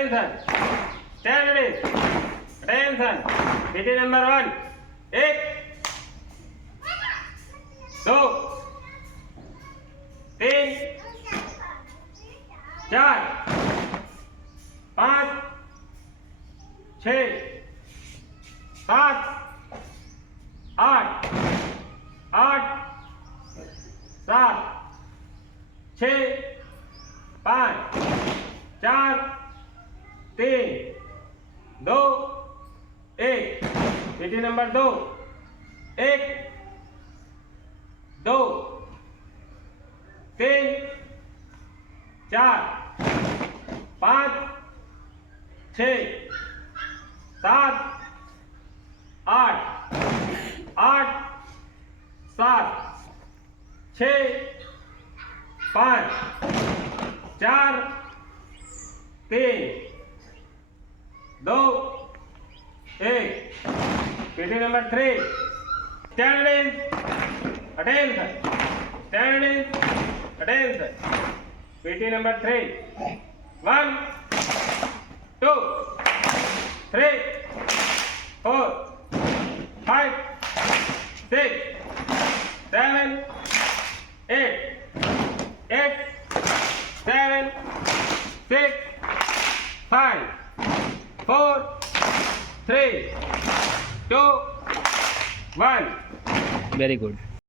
Attention. Stand ready. Attention. PT number 1. 1 2 3 4 5 6 7 8 8 7 6 5 4 3 2 1 PT number 2 1 2 3 4 5 6 7 8 8 7 6 5 4 3 2 1 PT number 3. Stand in. Attention. Stand in. Attention. PT number 3. 1 2 3 4 5 6 7 8 8 7 6 5 4 3 2 1. Very good.